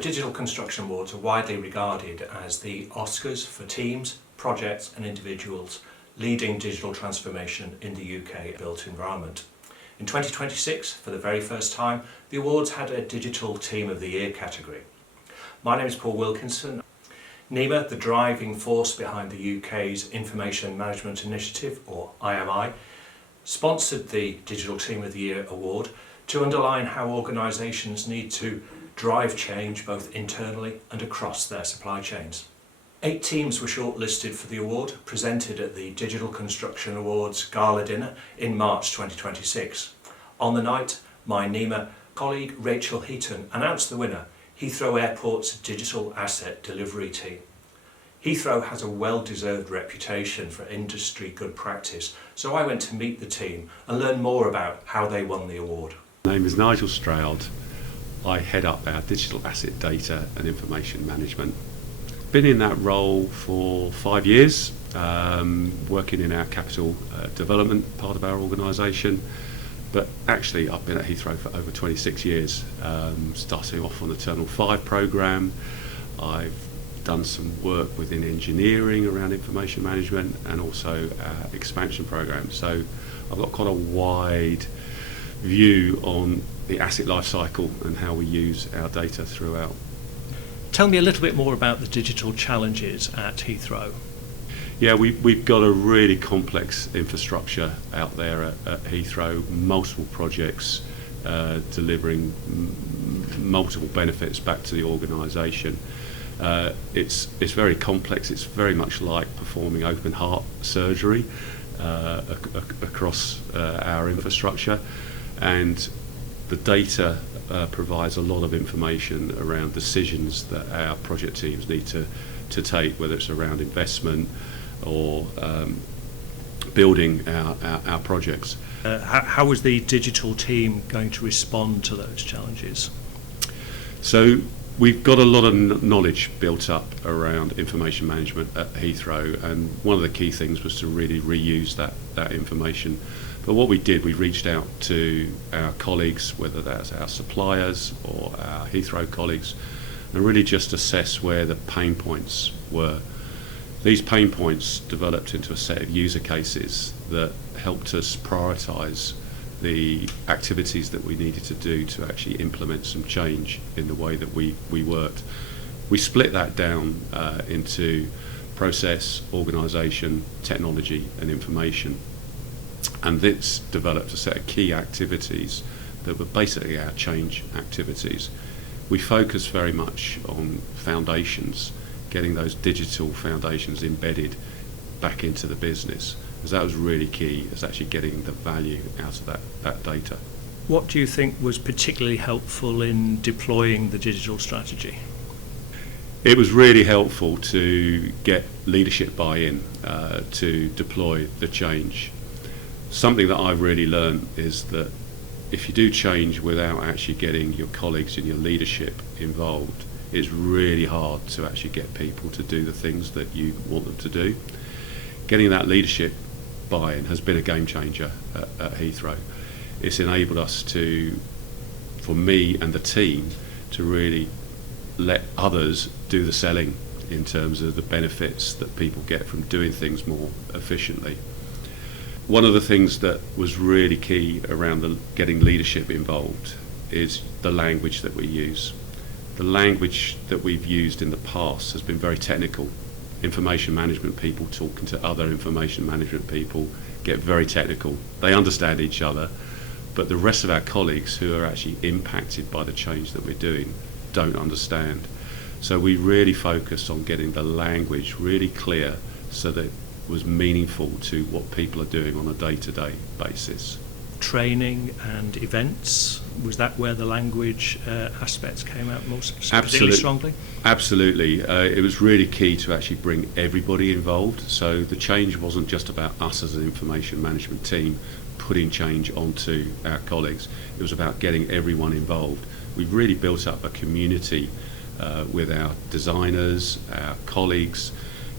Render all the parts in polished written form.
Digital Construction Awards are widely regarded as the Oscars for teams, projects and individuals leading digital transformation in the UK built environment. In 2026, for the very first time, the awards had a Digital Team of the Year category. My name is Paul Wilkinson. NEMA, the driving force behind the UK's Information Management Initiative, or IMI, sponsored the Digital Team of the Year award to underline how organisations need to drive change both internally and across their supply chains. 8 teams were shortlisted for the award, presented at the Digital Construction Awards Gala Dinner in March 2026. On the night, my NEMA colleague Rachel Heaton announced the winner, Heathrow Airport's Digital Asset Delivery Team. Heathrow has a well-deserved reputation for industry good practice, so I went to meet the team and learn more about how they won the award. My name is Nigel Stroud. I head up our digital asset data and information management. Been in that role for 5 years, working in our capital development part of our organisation. But actually, I've been at Heathrow for over 26 years, starting off on the Terminal 5 programme. I've done some work within engineering around information management and also our expansion programme. So I've got quite a wide view on the asset life cycle and how we use our data throughout. Tell me a little bit more about the digital challenges at Heathrow. Yeah, we've got a really complex infrastructure out there at Heathrow, multiple projects delivering multiple benefits back to the organisation. It's very complex. It's very much like performing open heart surgery across our infrastructure, and the data provides a lot of information around decisions that our project teams need to take, whether it's around investment or building our projects. How was the digital team going to respond to those challenges? So we've got a lot of knowledge built up around information management at Heathrow, and one of the key things was to really reuse that information. But what we did, we reached out to our colleagues, whether that's our suppliers or our Heathrow colleagues, and really just assess where the pain points were. These pain points developed into a set of user cases that helped us prioritise the activities that we needed to do to actually implement some change in the way that we worked. We split that down into process, organisation, technology and information. And this developed a set of key activities that were basically our change activities. We focused very much on foundations, getting those digital foundations embedded back into the business, because that was really key, is actually getting the value out of that data. What do you think was particularly helpful in deploying the digital strategy? It was really helpful to get leadership buy-in to deploy the change. Something that I've really learned is that if you do change without actually getting your colleagues and your leadership involved, it's really hard to actually get people to do the things that you want them to do. Getting that leadership buy-in has been a game changer at Heathrow. It's enabled us for me and the team, to really let others do the selling in terms of the benefits that people get from doing things more efficiently. One of the things that was really key around getting leadership involved is the language that we use. The language that we've used in the past has been very technical. Information management people talking to other information management people get very technical. They understand each other, but the rest of our colleagues who are actually impacted by the change that we're doing don't understand. So we really focused on getting the language really clear so that was meaningful to what people are doing on a day-to-day basis. Training and events, was that where the language aspects came out most Absolutely. Strongly? Absolutely. It was really key to actually bring everybody involved. So the change wasn't just about us as an information management team putting change onto our colleagues. It was about getting everyone involved. We've really built up a community with our designers, our colleagues,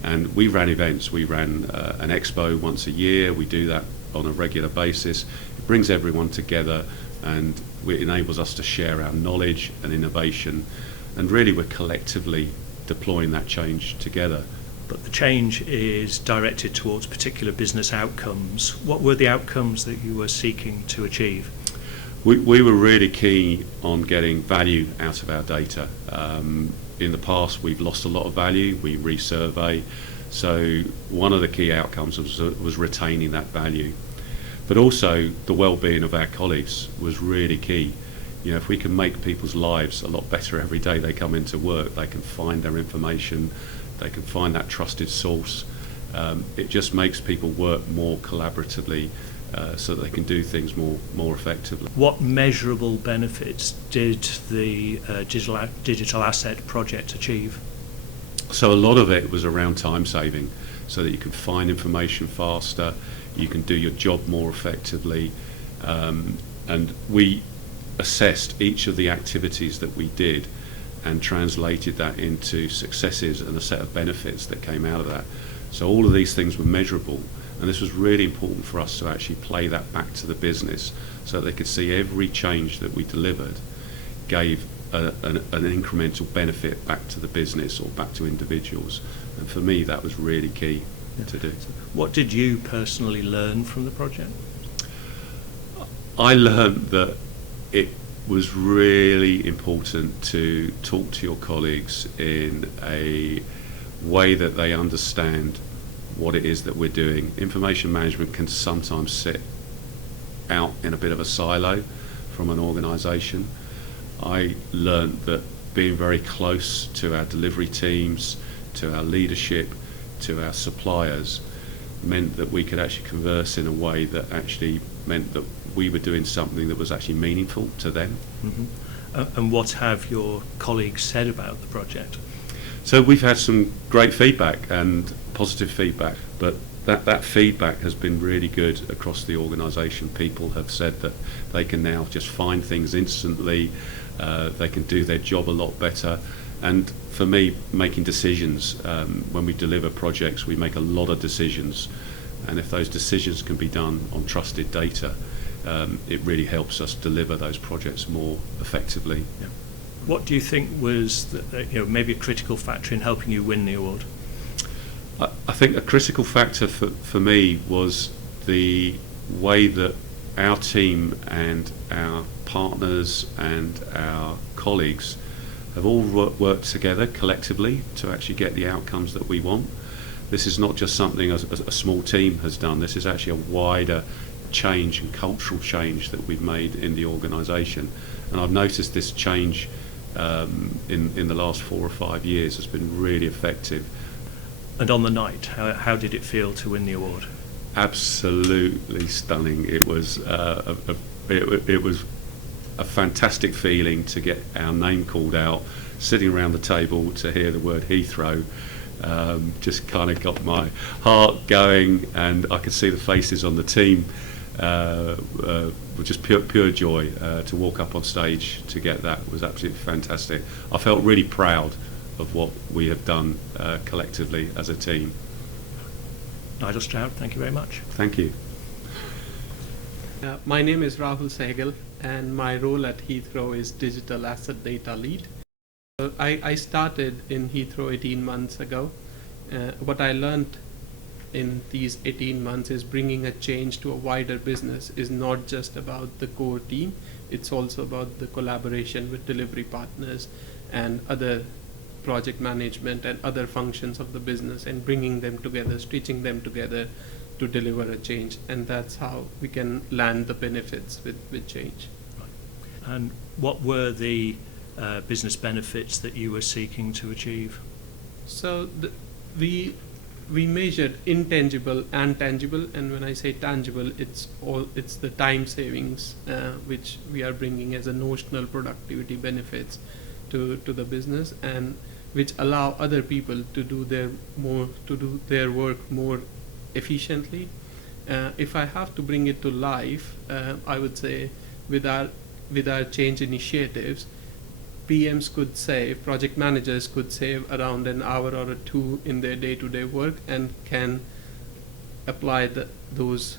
and we ran events. We ran an expo once a year. We do that on a regular basis. It brings everyone together and it enables us to share our knowledge and innovation and really we're collectively deploying that change together. But the change is directed towards particular business outcomes. What were the outcomes that you were seeking to achieve? We were really keen on getting value out of our data. In the past, we've lost a lot of value. We resurvey. So one of the key outcomes was retaining that value. But also the well-being of our colleagues was really key. You know, if we can make people's lives a lot better every day they come into work, they can find their information, they can find that trusted source. It just makes people work more collaboratively so that they can do things more effectively. What measurable benefits did the digital asset project achieve? So a lot of it was around time saving, so that you can find information faster, you can do your job more effectively, and we assessed each of the activities that we did and translated that into successes and a set of benefits that came out of that. So all of these things were measurable, and this was really important for us to actually play that back to the business so that they could see every change that we delivered gave an incremental benefit back to the business or back to individuals. And for me, that was really key to do. What did you personally learn from the project? I learned that it was really important to talk to your colleagues in a way that they understand what it is that we're doing. Information management can sometimes sit out in a bit of a silo from an organisation. I learned that being very close to our delivery teams, to our leadership, to our suppliers meant that we could actually converse in a way that actually meant that we were doing something that was actually meaningful to them. Mm-hmm. And what have your colleagues said about the project? So we've had some great feedback and positive feedback, but that feedback has been really good across the organisation. People have said that they can now just find things instantly, they can do their job a lot better. And for me, making decisions, when we deliver projects, we make a lot of decisions. And if those decisions can be done on trusted data, it really helps us deliver those projects more effectively. Yeah. What do you think was maybe a critical factor in helping you win the award? I think a critical factor for me was the way that our team and our partners and our colleagues have all worked together collectively to actually get the outcomes that we want. This is not just something a small team has done. This is actually a wider change and cultural change that we've made in the organisation. And I've noticed this change in the last 4 or 5 years has been really effective. And on the night, how did it feel to win the award? Absolutely stunning. It was it was a fantastic feeling to get our name called out, sitting around the table to hear the word Heathrow. Just kind of got my heart going, and I could see the faces on the team. Just pure joy to walk up on stage to get that was absolutely fantastic. I felt really proud of what we have done collectively as a team. Nigel Stroud, thank you very much. Thank you. My name is Rahul Sehgal, and my role at Heathrow is Digital Asset Data Lead. I started in Heathrow 18 months ago. What I learned in these 18 months is bringing a change to a wider business is not just about the core team, it's also about the collaboration with delivery partners and other project management and other functions of the business, and bringing them together, stitching them together to deliver a change. And that's how we can land the benefits with change. Right. And what were the business benefits that you were seeking to achieve? So we measured intangible and tangible, and when I say tangible, it's the time savings which we are bringing as a notional productivity benefits to the business, and which allow other people to do their work more efficiently. If I have to bring it to life, I would say with our change initiatives, PMs could save, project managers could save around an hour or 2 in their day-to-day work, and can apply those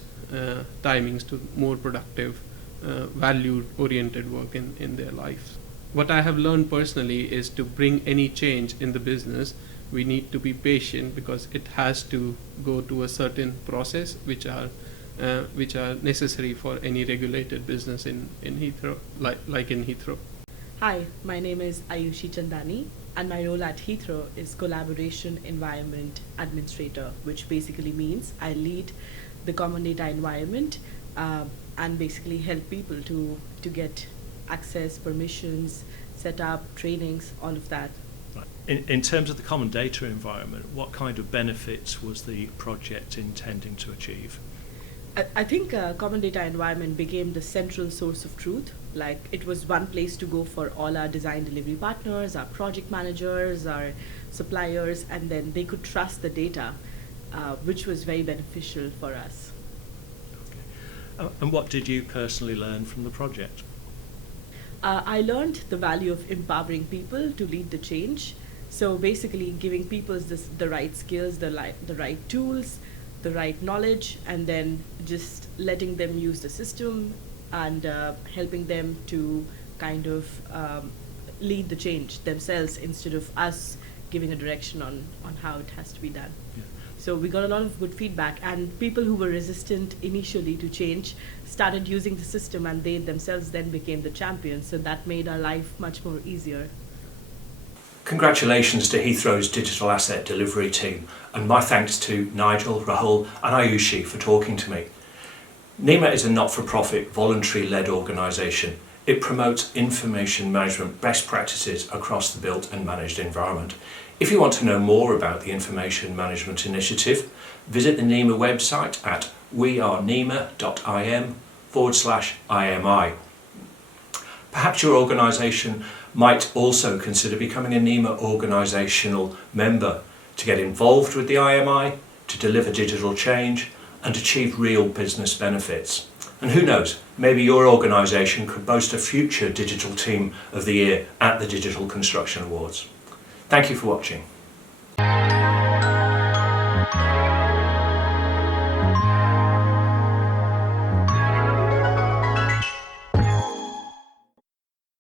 timings to more productive, value-oriented work in their lives. what I have learned personally is to bring any change in the business, we need to be patient because it has to go to a certain process which are necessary for any regulated business in Heathrow, like in Heathrow. Hi, my name is Ayushi Chandani, and my role at Heathrow is Collaboration Environment Administrator, which basically means I lead the common data environment and basically help people to get access, permissions, set up, trainings, all of that. Right. In terms of the common data environment, what kind of benefits was the project intending to achieve? I think common data environment became the central source of truth. Like, it was one place to go for all our design delivery partners, our project managers, our suppliers, and then they could trust the data, which was very beneficial for us. Okay. And what did you personally learn from the project? I learned the value of empowering people to lead the change. So basically giving people the right skills, the right tools, the right knowledge, and then just letting them use the system and helping them to kind of lead the change themselves instead of us giving a direction on how it has to be done. Yeah. So we got a lot of good feedback, and people who were resistant initially to change started using the system, and they themselves then became the champions. So that made our life much more easier. Congratulations to Heathrow's digital asset delivery team, and my thanks to Nigel, Rahul and Ayushi for talking to me. NEMA is a not-for-profit, voluntary-led organisation. It promotes information management best practices across the built and managed environment. If you want to know more about the Information Management Initiative, visit the NEMA website at wearenema.im/IMI. Perhaps your organisation might also consider becoming a NEMA organisational member to get involved with the IMI, to deliver digital change and achieve real business benefits. And who knows, maybe your organisation could boast a future Digital Team of the Year at the Digital Construction Awards. Thank you for watching.